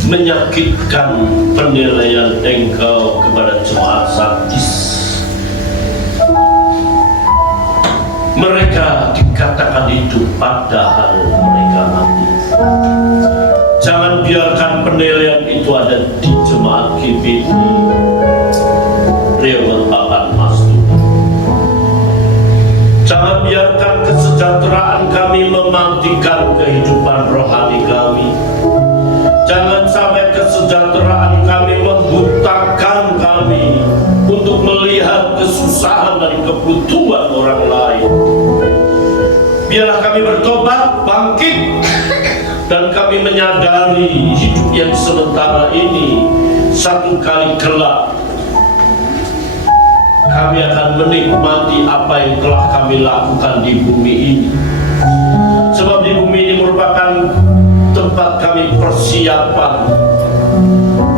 menyakitkan penilaian Engkau kepada jemaat Sardis. Mereka dikatakan hidup padahal mereka mati. Jangan biarkan penilaian itu ada di jemaat GBI Rewan Papan Mas Tuhan. Jangan biarkan kesejahteraan kami mematikan kehidupan rohani kami. Jangan sampai kesejahteraan kami membutakan kami untuk melihat kesusahan dan kebutuhan orang lain. Biarlah kami bertobat, bangkit, dan kami menyadari hidup yang sementara ini satu kali kelak kami akan menikmati apa yang telah kami lakukan di bumi ini. Sebab di bumi ini merupakan tempat kami persiapan,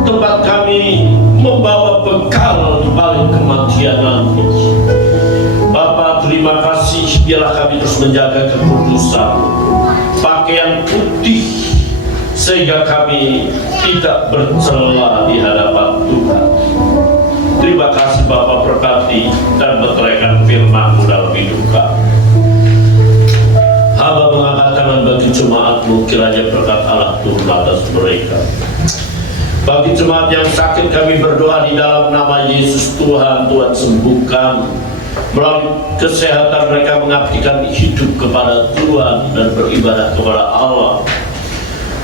tempat kami membawa bekal di balik kematian nanti. Bapa, terima kasih, biarlah kami terus menjaga kekudusan, pakaian putih, sehingga kami tidak bercela di hadapan Tuhan. Terima kasih Bapa, berkati dan meteraikan firman-Mu dalam hidup kami. Hamba mengangkat tangan bagi jemaat-Mu, kiranya berkat Allah turun atas mereka. Bagi jemaat yang sakit, kami berdoa di dalam nama Yesus Tuhan, Tuhan sembuhkan. Melalui kesehatan mereka mengabdikan hidup kepada Tuhan dan beribadah kepada Allah.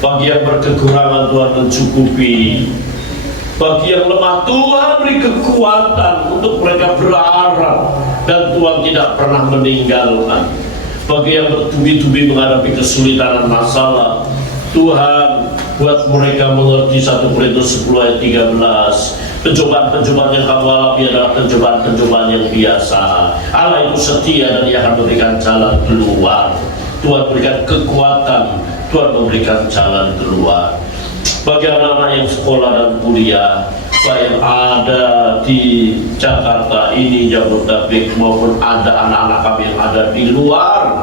Bagi yang berkekurangan, Tuhan mencukupi. Bagi yang lemah, Tuhan beri kekuatan untuk mereka berharap, dan Tuhan tidak pernah meninggalkan. Bagi yang bertubi-tubi menghadapi kesulitan dan masalah, Tuhan buat mereka mengerti 1 Korintus 10 ayat 13. Pencobaan-pencobaan yang kamu alami adalah pencobaan-pencobaan yang biasa. Allah itu setia dan Dia akan memberikan jalan keluar. Tuhan berikan kekuatan, Tuhan memberikan jalan keluar. Bagi anak-anak yang sekolah dan kuliah, baik yang ada di Jakarta ini, Jabodetabek, maupun ada anak-anak kami yang ada di luar,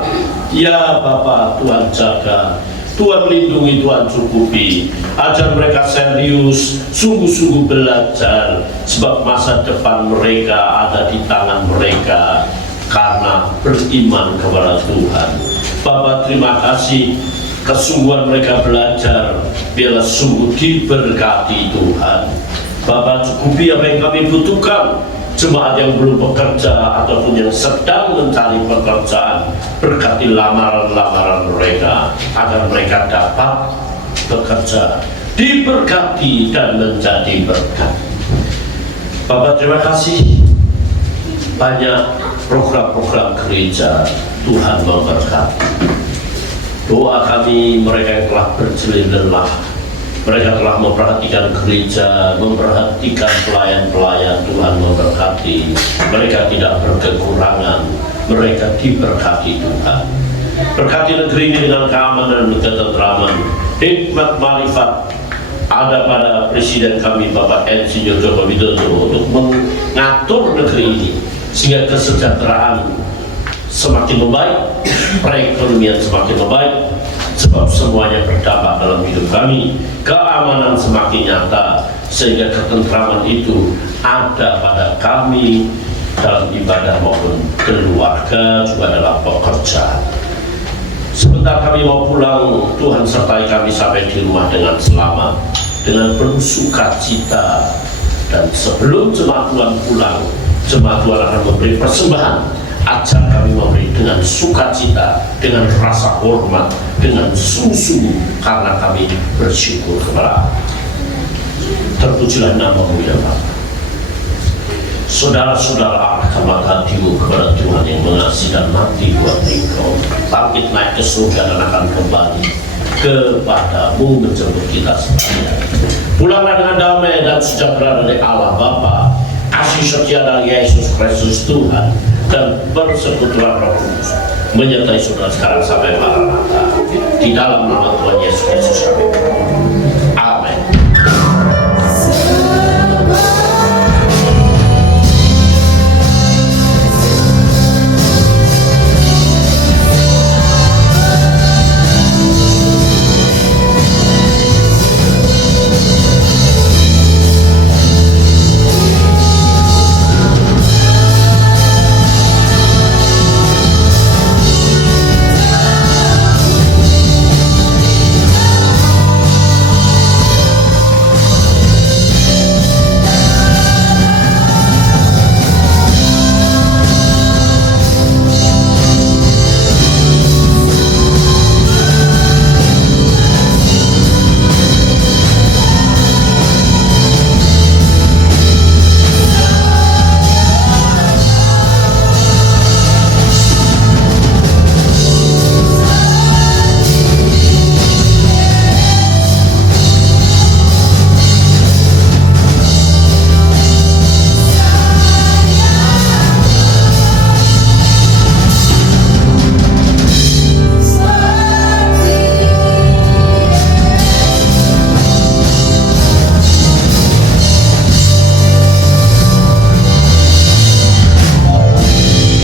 ya Bapak, Tuhan jaga, Tuhan lindungi, Tuhan cukupi. Ajar mereka serius, sungguh-sungguh belajar, sebab masa depan mereka ada di tangan mereka karena beriman kepada Tuhan. Bapak, terima kasih, kesungguhan mereka belajar, biarlah sungguh diberkati Tuhan. Bapak, cukupi apa yang kami butuhkan. Jemaat yang belum bekerja ataupun yang sedang mencari pekerjaan, berkati lamaran-lamaran mereka agar mereka dapat bekerja, diberkati dan menjadi berkat. Bapak, terima kasih, banyak program-program gereja Tuhan memberkati. Doa kami, mereka yang telah berjelil lelah, mereka telah memperhatikan gereja, memperhatikan pelayan-pelayan, Tuhan memberkati. Mereka tidak berkekurangan, mereka diberkati Tuhan. Berkati negeri ini dengan keamanan dan ketenteraman, hikmat marifat ada pada Presiden kami Bapak Insinyur Joko Widodo untuk mengatur negeri ini sehingga kesejahteraan semakin membaik, perekonomian semakin membaik, sebab semuanya berdampak dalam hidup kami. Keamanan semakin nyata, sehingga ketentraman itu ada pada kami dalam ibadah maupun keluarga, juga dalam pekerjaan. Sebentar kami mau pulang, Tuhan sertai kami sampai di rumah dengan selamat, dengan penuh sukacita. Dan sebelum jemaat Tuhan pulang, jemaat Tuhan akan memberi persembahan. Ajar kami memberi dengan sukacita, dengan rasa hormat, dengan sungguh-sungguh, karena kami bersyukur kepada Allah. Terpujilah nama-Mu ya Bapa. Saudara-saudara, arahkanlah hatimu kepada Tuhan yang mengasihi dan mati buat Engkau. Bangkit naik ke surga dan akan kembali kepadamu menjemput kita sekalian. Pulanglah dengan damai dan sejahtera dari Allah Bapa, kasih setia dari Yesus Kristus Tuhan, dan persekutuan Roh Kudus menyertai saudara sekarang sampai Maranatha. Di dalam nama Tuhan Yesus Kristus kami berdoa.